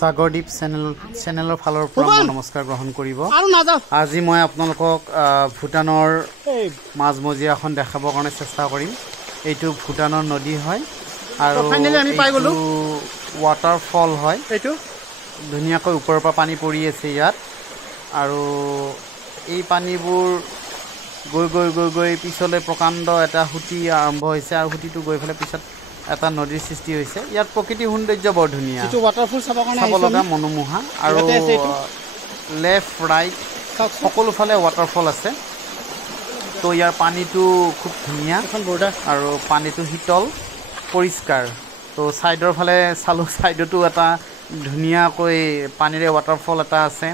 সাগৰদ্বীপ চেনেলৰ ফালৰ পৰা নমস্কাৰ গ্ৰহণ কৰিব। আজি মই আপোনালোকক ভূটানৰ মাজমজিয়া এখন দেখাবৰ কাৰণে চেষ্টা কৰিম। এইটো ভূটানৰ নদী হয় আৰু এইটো ৱাটাৰফল হয়। এইটো ধুনীয়াকৈ ওপৰৰ পৰা পানী পৰি আছে ইয়াত, আৰু এই পানীবোৰ গৈ গৈ গৈ গৈ পিছলৈ প্ৰকাণ্ড এটা সুঁতি আৰম্ভ হৈছে, আৰু সুঁতিটো গৈ পেলাই পিছত এটা নদীৰ সৃষ্টি হৈছে। ইয়াত প্ৰকৃতিৰ সৌন্দৰ্য বৰ ধুনীয়া, চাব লগা মনোমোহা, আৰু লেফ্ট ৰাইট সকলোফালে ৱাটাৰফল আছে। তো ইয়াৰ পানীটো খুব ধুনীয়া আৰু পানীটো শীতল পৰিষ্কাৰ। তো ছাইডৰ ফালে চালোঁ, ছাইডতো এটা ধুনীয়াকৈ পানীৰে ৱাটাৰফল এটা আছে,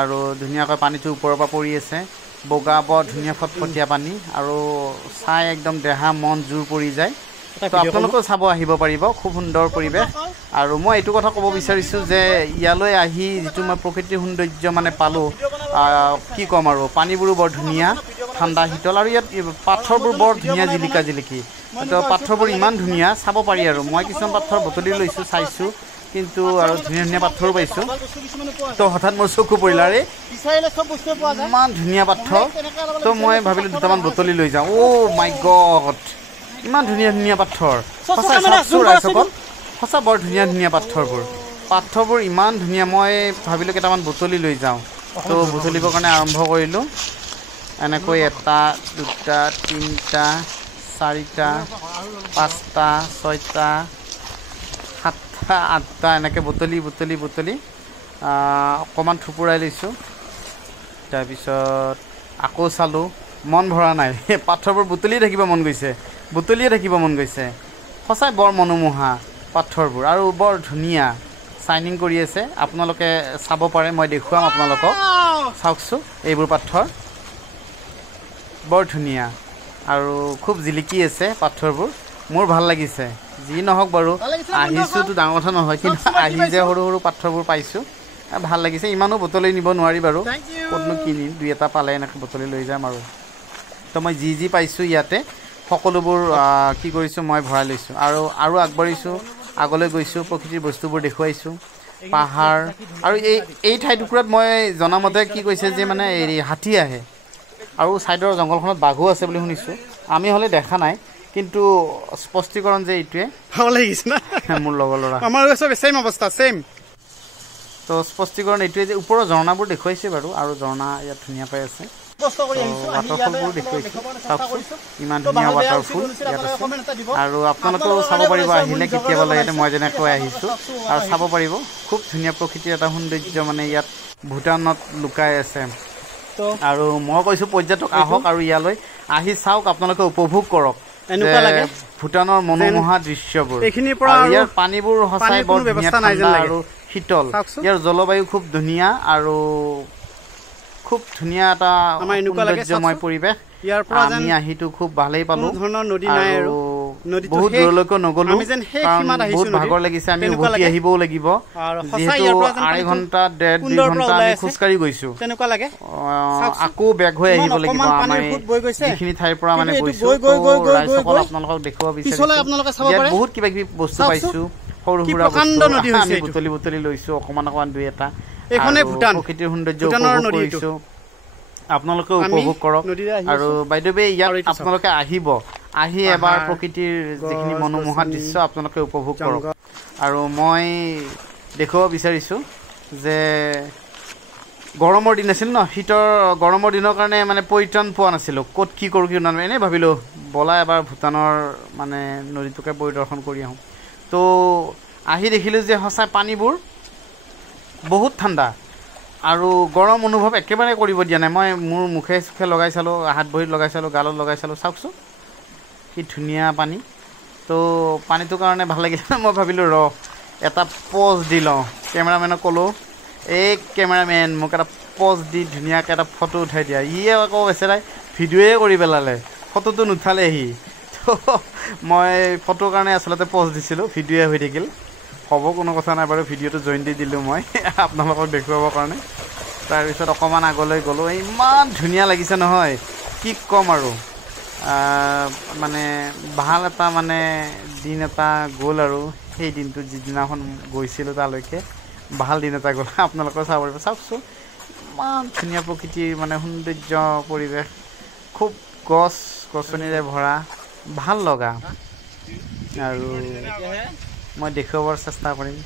আৰু ধুনীয়াকৈ পানীটো ওপৰৰ পৰা পৰি আছে। বগা বৰ ধুনীয়া ফটফটীয়া পানী, আৰু চাই একদম দেহা মন জোৰ পৰি যায়। তো আপোনালোকেও চাব আহিব পাৰিব, খুব সুন্দৰ পৰিৱেশ। আৰু মই এইটো কথা ক'ব বিচাৰিছোঁ যে ইয়ালৈ আহি যিটো মই প্ৰকৃতিৰ সৌন্দৰ্য মানে পালোঁ, কি ক'ম আৰু, পানীবোৰো বৰ ধুনীয়া, ঠাণ্ডা শীতল, আৰু ইয়াত পাথৰবোৰ বৰ ধুনীয়া জিলিকা জিলিকি। তো পাথৰবোৰ ইমান ধুনীয়া, চাব পাৰি। আৰু মই কিছুমান পাথৰ বুটলি লৈছোঁ, চাইছোঁ, কিন্তু আৰু ধুনীয়া ধুনীয়া পাথৰো পাইছোঁ। তো হঠাৎ মোৰ চকু পৰিল, আৰে ইমান ধুনীয়া পাথৰ। তো মই ভাবিলোঁ দুটামান বুটলি লৈ যাওঁ। অ' মাই গড, ইমান ধুনীয়া ধুনীয়া পাথৰ, সঁচা বৰ ধুনীয়া ধুনীয়া পাথৰবোৰ ইমান ধুনীয়া। মই ভাবিলোঁ কেইটামান বুটলি লৈ যাওঁ। তো বুটলিবৰ কাৰণে আৰম্ভ কৰিলোঁ। এনেকৈ 1, 2, 3, 4, 5, 6, 7, 8 এনেকৈ বুটলি অকণমান থুপুৰাই লৈছোঁ। তাৰপিছত আকৌ চালোঁ, মন ভৰা নাই, পাথৰবোৰ বুটলিয়ে থাকিব মন গৈছে। সঁচাই বৰ মনোমোহা পাথৰবোৰ, আৰু বৰ ধুনীয়া চাইনিং কৰি আছে। আপোনালোকে চাব পাৰে, মই দেখুৱাম আপোনালোকক। চাওকচোন, এইবোৰ পাথৰ বৰ ধুনীয়া আৰু খুব জিলিকি আছে পাথৰবোৰ। মোৰ ভাল লাগিছে। যি নহওক বাৰু, আহিছোঁতো ডাঙৰ কথা নহয়, কিন্তু আহি যে সৰু সৰু পাথৰবোৰ পাইছোঁ, ভাল লাগিছে। ইমানো বুটলি নিব নোৱাৰি বাৰু, ক'তনো কিনিম, 2-এটা পালে এনেকৈ বুটলি লৈ যাম। আৰু তো মই যি পাইছোঁ ইয়াতে সকলোবোৰ কি কৰিছোঁ, মই ভৰাই লৈছোঁ, আৰু আগবাঢ়িছোঁ, আগলৈ গৈছোঁ, প্ৰকৃতিৰ বস্তুবোৰ দেখুৱাইছোঁ, পাহাৰ। আৰু এই ঠাইটুকুৰাত মই জনামতে কি কৈছে যে মানে হাতী আহে, আৰু ছাইডৰ জংঘলখনত বাঘো আছে বুলি শুনিছোঁ। আমি হ'লে দেখা নাই, কিন্তু স্পষ্টীকৰণ যে এইটোৱে ভাল লাগিছে না মোৰ লগৰ ল'ৰা, আমাৰ ছেম অৱস্থা, ছেম। তো স্পষ্টীকৰণ এইটোৱে যে ওপৰৰ ঝৰ্ণাবোৰ দেখুৱাইছে বাৰু, আৰু ঝৰ্ণা ইয়াত ধুনীয়াকৈ আছে। ৱাটাৰফলবোৰ দেখুৱাইছোঁ, চাওকচোন ইমান ধুনীয়া ৱাটাৰফল ইয়াত আছে। আৰু আপোনালোকেও চাব পাৰিব আহিলে কেতিয়াবা, ইয়াতে মই যেনেকৈ আহিছোঁ, আৰু চাব পাৰিব খুব ধুনীয়া প্ৰকৃতিৰ এটা সৌন্দৰ্য মানে ইয়াত ভূটানত লুকাই আছে। আৰু মই কৈছোঁ পৰ্যটক আহক, আৰু ইয়ালৈ আহি চাওক, আপোনালোকে উপভোগ কৰক ভূটানৰ মনোমোহা দৃশ্যবোৰ। ইয়াৰ পানীবোৰ সঁচাই বৰ ধুনীয়া, ঠাণ্ডা আৰু শীতল। ইয়াৰ জলবায়ু খুব ধুনীয়া, আৰু খুব ধুনীয়া এটা সৌন্দৰ্যময় পৰিৱেশ। আমি আহিতো খুব ভালেই পালোঁ, আৰু বহুত দূৰলৈকে নগ'লো, কাৰণ বহুত ভাগৰ লাগিছে। আমি উভতি আহিবও লাগিব, যিহেতু 2.5 ঘণ্টা 1.5-2 ঘণ্টা আমি খোজকাঢ়ি গৈছোঁ। আকৌ বেগ হৈ আহিব লাগিব আমাৰ যিখিনি ঠাইৰ পৰা মানে গৈছোঁ। ৰাইজসকল আপোনালোকক দেখুৱাব বিচাৰিছোঁ, ইয়াত বহুত কিবা কিবি বস্তু পাইছোঁ, সৰু সুৰা বস্তু আমি বুটলি লৈছোঁ, অকণমান 2-এটা। প্ৰকৃতিৰ সৌন্দৰ্য উপভোগ কৰিছোঁ, আপোনালোকে উপভোগ কৰক। আৰু বাইদেৱে ইয়াত আপোনালোকে আহি এবাৰ প্ৰকৃতিৰ যিখিনি মনোমোহা দৃশ্য আপোনালোকে উপভোগ কৰক। আৰু মই দেখুৱাব বিচাৰিছোঁ যে গৰমৰ দিন আছিল ন, গৰমৰ দিনৰ কাৰণে মানে পৰিত্ৰাণ পোৱা নাছিলোঁ, ক'ত কি কৰোঁ কি নাজানো। এনেই ভাবিলোঁ ব'লা এবাৰ ভূটানৰ মানে নদীটোকে পৰিদৰ্শন কৰি আহোঁ। তো আহি দেখিলোঁ যে সঁচাই পানীবোৰ বহুত ঠাণ্ডা, আৰু গৰম অনুভৱ একেবাৰে কৰিব দিয়া নাই। মই মোৰ মুখে লগাই চালোঁ, হাত ভৰিত লগাই চালোঁ, গালত লগাই চালোঁ, চাওকচোন কি ধুনীয়া পানী। তো পানীটোৰ কাৰণে ভাল লাগিলে। মই ভাবিলোঁ এটা প'জ দি লওঁ, কেমেৰামেনক ক'লোঁ, এই কেমেৰামেন মোক এটা প'জ দি ধুনীয়াকৈ এটা ফটো উঠাই দিয়া। ইয়ে আকৌ বেচেৰাই ভিডিঅ'য়ে কৰি পেলালে, ফটোটো নুঠালে সি। তো মই ফটোৰ কাৰণে আচলতে প'জ দিছিলোঁ, ভিডিঅ'য়ে হৈ থাকিল। হ'ব, কোনো কথা নাই বাৰু, ভিডিঅ'টো জইন দি দিলোঁ মই আপোনালোকক দেখুৱাবৰ কাৰণে। তাৰপিছত অকণমান আগলৈ গ'লোঁ, ইমান ধুনীয়া লাগিছে নহয়, কি ক'ম আৰু। মানে ভাল এটা মানে দিন এটা গ'ল, আৰু সেই দিনটো যিদিনাখন গৈছিলোঁ তালৈকে ভাল দিন এটা গ'ল আপোনালোকেও চাব পাৰিব চাওকচোন ইমান ধুনীয়া প্ৰকৃতিৰ মানে সৌন্দৰ্য পৰিৱেশ খুব গছ গছনিৰে ভৰা ভাল লগা আৰু মই দেখুৱাবৰ চেষ্টা কৰিম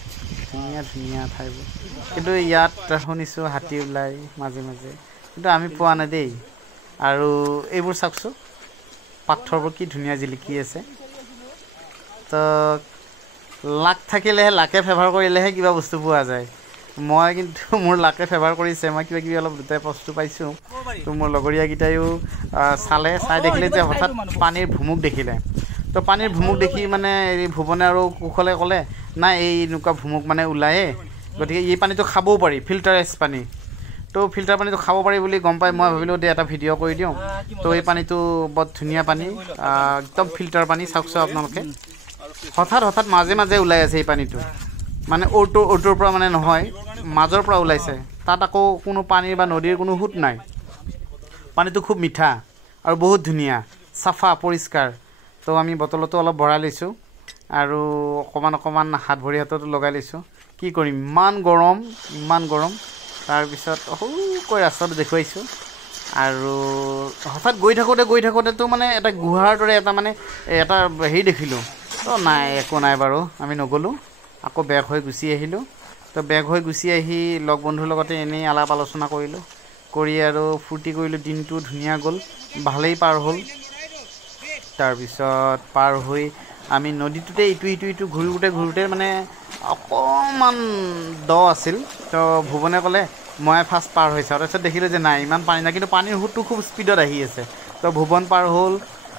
ধুনীয়া ধুনীয়া ঠাইবোৰ কিন্তু ইয়াত শুনিছোঁ হাতী ওলাই মাজে মাজে কিন্তু আমি পোৱা নাই দেই আৰু এইবোৰ চাওকচোন পাথৰবোৰ কি ধুনীয়া জিলিকি আছে তো লাক থাকিলেহে লাকে ফেভাৰ কৰিলেহে কিবা বস্তু পোৱা যায় মই কিন্তু মোৰ লাকে ফেভাৰ কৰিছে মই কিবা কিবি অলপ দুটাই বস্তু পাইছোঁ তো মোৰ লগৰীয়াকেইটাইও চাই দেখিলে যে হঠাৎ পানীৰ ভুমুক দেখিলে তো পানীৰ ভুমুক দেখি মানে এই ভুৱনে আৰু কুশলে ক'লে নাই এই এনেকুৱা ভুমুক মানে ওলায়ে গতিকে এই পানীটো খাবও পাৰি ফিল্টাৰেছ পানী তো ফিল্টাৰ পানীটো খাব পাৰি বুলি গম পাই মই ভাবিলোঁ দে এটা ভিডিঅ' কৰি দিওঁ তো এই পানীটো বৰ ধুনীয়া পানী একদম ফিল্টাৰ পানী চাওকচোন আপোনালোকে হঠাৎ মাজে মাজে ওলাই আছে এই পানীটো মানে অ'টোৰ পৰা মানে নহয় মাজৰ পৰা ওলাইছে তাত আকৌ কোনো পানীৰ বা নদীৰ কোনো সোঁত নাই পানীটো খুব মিঠা আৰু বহুত ধুনীয়া চাফা পৰিষ্কাৰ তো আমি বটলতো অলপ ভৰাই লৈছোঁ আৰু অকণমান হাত ভৰি হাততো লগাই লৈছোঁ কি কৰিম ইমান গৰম তাৰপিছত সৰুকৈ ৰাস্তাটো দেখুৱাইছোঁ আৰু হঠাৎ গৈ থাকোঁতেতো মানে এটা গুহাৰ দৰে এটা হেৰি দেখিলোঁ তো নাই একো নাই বাৰু আমি নগ'লোঁ আকৌ বেগ হৈ গুচি আহিলোঁ তো বেগ হৈ গুচি আহি লগ বন্ধুৰ লগতে এনেই আলাপ আলোচনা কৰিলোঁ কৰি আৰু ফূৰ্তি কৰিলোঁ দিনটো ধুনীয়া গ'ল ভালেই পাৰ হ'ল তাৰপিছত পাৰ হৈ আমি নদীটোতে ইটো ঘূৰোঁতে মানে অকণমান দ আছিল তো ভুৱনে ক'লে মই ফাৰ্ষ্ট পাৰ হৈ চাওঁ তাৰপিছত দেখিলোঁ যে নাই ইমান পানী নাই কিন্তু পানীৰ সোঁতটো খুব স্পীডত আহি আছে তো ভুৱন পাৰ হ'ল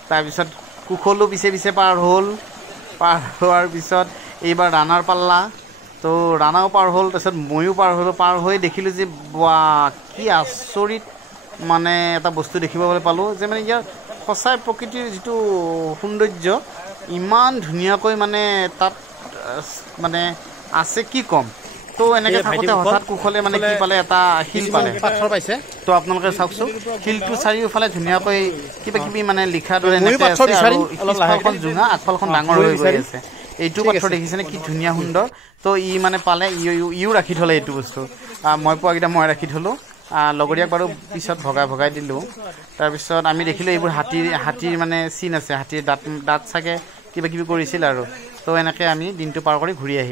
তাৰপিছত কুশলো পিছে পাৰ হ'ল পাৰ হোৱাৰ পিছত এইবাৰ ৰাণাৰ পাল্লা তো ৰাণাও পাৰ হ'ল তাৰপিছত ময়ো পাৰ হ'লোঁ পাৰ হৈ দেখিলোঁ যে বা কি আচৰিত মানে এটা বস্তু দেখিবলৈ পালোঁ যে মানে ইয়াৰ সঁচাই প্ৰকৃতিৰ যিটো সৌন্দৰ্য ইমান ধুনীয়াকৈ মানে তাত মানে আছে কি ক'ম তো এনেকৈ থাকোঁতে হঠাৎ কুশলে মানে কি পালে এটা শিল পালে পাথৰ পাইছে তো আপোনালোকে চাওকচোন শিলটো চাৰিওফালে ধুনীয়াকৈ কিবা কিবি মানে লিখা দৰে এনেকৈ আছে আৰু পিছফালখন জোঙা আগফালখন ডাঙৰ হৈ গৈ আছে এইটো পাথৰ দেখিছেনে কি ধুনীয়া সুন্দৰ তো ই মানে পালে ইও ৰাখি থ'লে এইটো বস্তু মই পোৱাকেইটা মই ৰাখি থ'লোঁ লগৰীয়াক বাৰু পিছত ভগাই দিলোঁ তাৰপিছত আমি দেখিলোঁ এইবোৰ হাতীৰ মানে চিন আছে হাতীৰ দাঁত চাগে কিবা কিবি কৰিছিল আৰু তো এনেকৈ আমি দিনটো পাৰ কৰি ঘূৰি আহিলোঁ